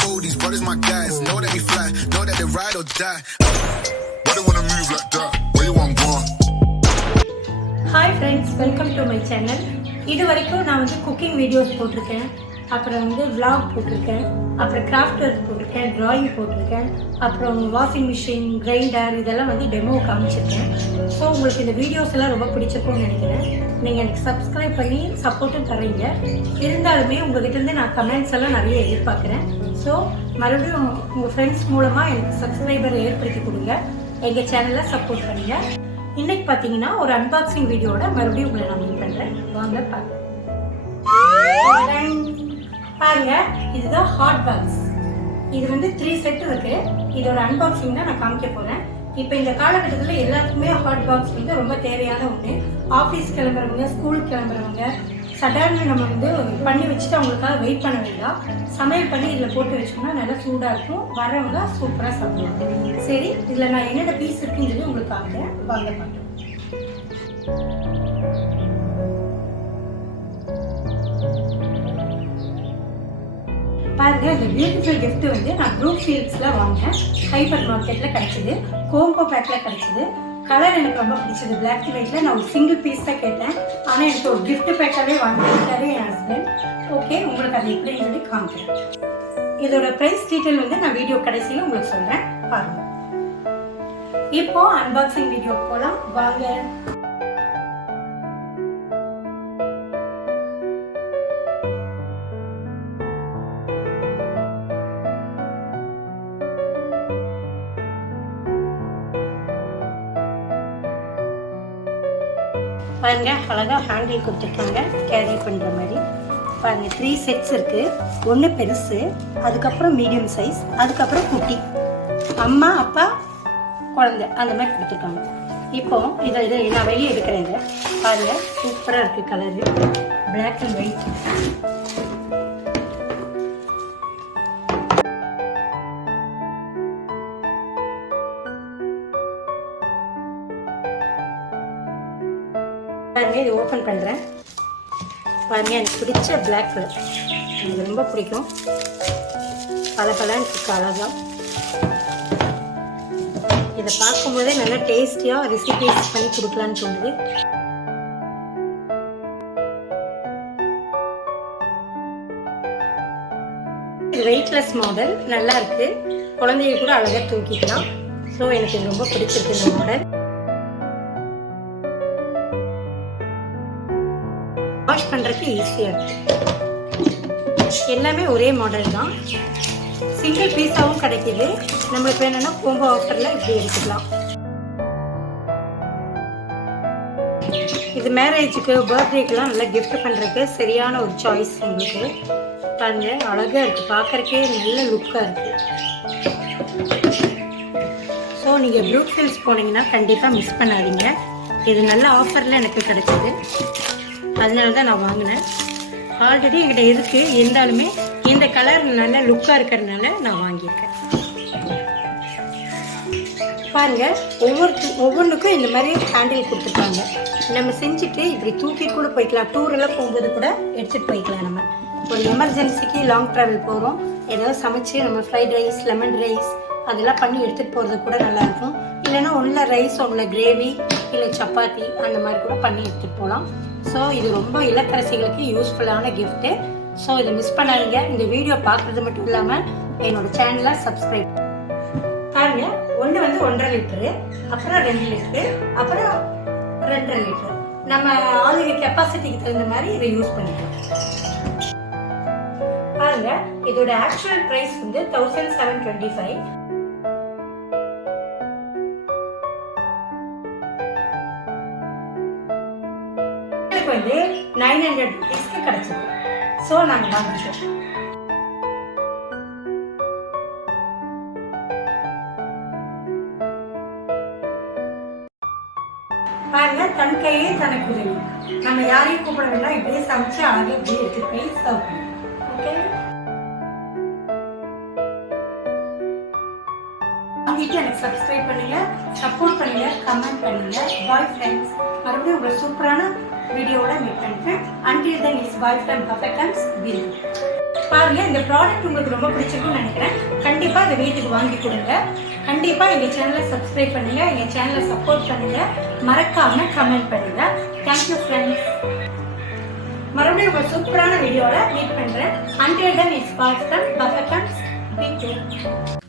fool, these brothers my guys. Know that we fly, know that they ride or die. Why they wanna move like that? Where you want gone? Hi friends, welcome to my channel. இது வரைக்கும் நான் வந்து cooking videos போட்டிருக்கேன், அப்புறம் வந்து vlog போட்டிருக்கேன், அப்புறம் craft work போட்டிருக்கேன், டிராயிங் போட்டிருக்கேன், அப்புறம் வாஷிங் மிஷின், கிரைண்டர் இதெல்லாம் வந்து டெமோ காமிச்சிருக்கேன். ஸோ உங்களுக்கு இந்த வீடியோஸ் எல்லாம் ரொம்ப பிடிச்சிருக்கும்னு நினைக்கிறேன். நீங்கள் எனக்கு சப்ஸ்கிரைப் பண்ணி சப்போர்ட்டும் தரீங்க. இருந்தாலுமே உங்கள்கிட்டருந்து நான் கமெண்ட்ஸ் எல்லாம் நிறைய எதிர்பார்க்குறேன். ஸோ மறுபடியும் உங்கள் ஃப்ரெண்ட்ஸ் மூலமாக எனக்கு சப்ஸ்கிரைபர் ஏற்படுத்தி கொடுங்க, எங்கள் சேனலை சப்போர்ட் பண்ணுங்க. இன்னைக்கு பார்த்தீங்கன்னா ஒரு அன்பாக்சிங் வீடியோட மறுபடியும் உங்களை நான் மீட் பண்ணுறேன். வாங்க பாருங்க, இதுதான் ஹாட் பாக்ஸ். இது வந்து 3 செட் இருக்கு. இதோட அன்பாக்சிங் தான் நான் காமிக்க போறேன். இப்போ இந்த காலகட்டத்தில் எல்லாத்துக்குமே ஹாட் பாக்ஸ் வந்து ரொம்ப தேவையான ஒன்று. ஆஃபீஸ் கிளம்புறவங்க, ஸ்கூல் கிளம்புறவங்க சடன்லி நம்ம வந்து பண்ணி வச்சுட்டு அவங்களுக்காக வெயிட் பண்ண வேண்டாம். சமையல் பண்ணி இதில் போட்டு வச்சோம்னா நல்லா சூடாக இருக்கும். வரவங்க சூப்பராக சாப்பிடுவாங்க. சரி, இதில் நான் என்னென்ன பீஸ் இருக்குன்னு சொல்லி உங்களுக்கு காமிக்கிறேன். வாங்க பார்க்கலாம். பாருங்க, இந்த பியூட்டிஃபுல் கிஃப்ட் வந்து நான் குரூப் ஃபீல்ட்ஸில் வாங்கினேன். ஹைப்பர் மார்க்கெட்டில் கிடைச்சிது, கோம்போ பேக்கில் கிடைச்சிது. கலர் எனக்கு ரொம்ப பிடிச்சது, பிளாக் அண்ட் ஒயிட்ல. நான் ஒரு சிங்கிள் பீஸ் தான் கேட்டேன், ஆனால் எனக்கு ஒரு கிஃப்ட் பேக்காகவே வாங்கிட்டாரு என் ஹஸ்பண்ட். ஓகே, உங்களுக்கு அது எப்படின்னு சொல்லி காமிக்கிறேன். இதோட ப்ரைஸ் டீட்டெயில் வந்து நான் வீடியோ கடைசியில் உங்களுக்கு சொல்கிறேன், பாருங்க. இப்போ அன்பாக்சிங் வீடியோ போகலாம், வாங்க. பாருங்க, அழகாக ஹேண்டில் கொடுத்துருக்காங்க கேரி பண்ணுற மாதிரி. பாருங்க, 3 செட்ஸ் இருக்குது. ஒன்று பெருசு, அதுக்கப்புறம் மீடியம் சைஸ், அதுக்கப்புறம் குட்டி. அம்மா, அப்பா, குழந்தை அந்த மாதிரி கொடுத்துருக்காங்க. இப்போ இதை நான் வெளியே எடுக்கிறேன். இதை பாருங்க, சூப்பராக இருக்குது கலரு, பிளாக் அண்ட் ஒயிட். பாருங்க, இது ஓப்பன் பண்ணுறேன். பாருங்க, எனக்கு பிடிச்ச பிளாக் கலர், எனக்கு ரொம்ப பிடிக்கும். பலன்னு இருக்கு அழகா. இதை பார்க்கும்போதே நல்லா டேஸ்டியாக ரெசிபிஸ் பண்ணி கொடுக்கலான்னு தோணுது. இது வெயிட்லெஸ் மாடல், நல்லா இருக்கு. குழந்தைய கூட அழகாக தூக்கிக்கலாம். ஸோ எனக்கு இது ரொம்ப பிடிச்சிருக்கு இந்த மாடல். வாஷ் பண்ணுறதுக்கு ஈஸியாக இருக்குது. எல்லாமே ஒரே மாடல் தான். சிங்கிள் பீஸாகவும் கிடைக்கிது. நம்மளுக்கு வேணும்னா கோம்போ ஆஃபரில் இப்படி எடுத்துக்கலாம். இது மேரேஜுக்கு, பர்த்டேக்கெலாம் நல்லா கிஃப்ட் பண்ணுறதுக்கு சரியான ஒரு சாய்ஸ். உங்களுக்கு பாருங்க, அழகாக இருக்குது, பார்க்குறக்கே நல்ல லுக்காக இருக்குது. ஸோ நீங்கள் ப்ரூக் ஹில்ஸ் போனீங்கன்னா கண்டிப்பாக மிஸ் பண்ணாதீங்க. இது நல்ல ஆஃபரில் எனக்கு கிடைச்சிது, அதனால தான் நான் வாங்கினேன். ஆல்ரெடி என்கிட்ட இருக்குது, இருந்தாலுமே இந்த கலர் நல்ல லுக்காக இருக்கிறதுனால நான் வாங்கியிருக்கேன். பாருங்கள், ஒவ்வொன்றுக்கும் இந்த மாதிரி ஹேண்டில் கொடுத்துருக்காங்க. நம்ம செஞ்சுட்டு இப்படி தூக்கி கூட போய்க்கலாம். டூரெல்லாம் போகும்போது கூட எடுத்துகிட்டு போய்க்கலாம். நம்ம ஒரு எமர்ஜென்சிக்கு லாங் ட்ராவல் போகிறோம், ஏதாவது சமைச்சு நம்ம ஃப்ரைட் ரைஸ், லெமன் ரைஸ் அதெல்லாம் பண்ணி எடுத்துகிட்டு போகிறது கூட நல்லாயிருக்கும். இல்லைன்னா ஒன்றில் ரைஸ், ஒன்றில் கிரேவி, இல்லை சப்பாத்தி அந்த மாதிரி கூட பண்ணி எடுத்துகிட்டு போகலாம். ஸோ இது ரொம்ப இல்லத்தரசிகளுக்கு யூஸ்ஃபுல்லான கிஃப்ட்டு. ஸோ இதை மிஸ் பண்ணாதீங்க. இந்த வீடியோ பார்க்குறது மட்டும் இல்லாமல் என்னோடய சேனலை சப்ஸ்கிரைப் பாருங்க. ஒன்று வந்து 1.5 லிட்டரு, அப்புறம் 2 லிட்டரு, அப்புறம் 2.5 லிட்டரு. நம்ம ஆளுங்க கெப்பாசிட்டிக்கு தகுந்த மாதிரி இதை யூஸ் பண்ணிக்கலாம். பாருங்க, இதோட ஆக்சுவல் ப்ரைஸ் வந்து 1725. வந்து 900 rupeesக்கு கிடைச்சது. ஸோ நாங்கள் வாங்கிட்டோம். பாருங்க, தன் கையே தனக்கு உதவி. நம்ம யாரையும் கூப்பிட வேண்டாம், இப்படியே சமைச்சு அழகாக இப்படியே எடுத்துட்டு போய் சர்வ் பண்ணுவோம். ஓகே, வாங்கிட்டு எனக்கு சப்ஸ்கிரைப் பண்ணுங்க, சப்போர்ட் பண்ணுங்க, கமெண்ட் பண்ணுங்க. பாய் ஃப்ரெண்ட்ஸ், மறுபடியும் உங்களை சூப்பரான வீடியோவோட மீட் பண்ணுறேன். Until then, it's bye from Perfect Times. பாருங்கள், இந்த ப்ராடக்ட் உங்களுக்கு ரொம்ப பிடிச்சிருக்கும்னு நினைக்கிறேன். கண்டிப்பாக இதை வீட்டுக்கு வாங்கி கொடுங்க. கண்டிப்பாக எங்கள் சேனலை சப்ஸ்கிரைப் பண்ணுங்கள், எங்கள் சேனலை சப்போர்ட் பண்ணுங்கள், மறக்காமல் கமெண்ட் பண்ணுங்கள். Thank you friends. மறுபடியும் ஒரு சூப்பரான வீடியோவில் மீட் பண்ணுறேன். Until then, it's Boston. Bye.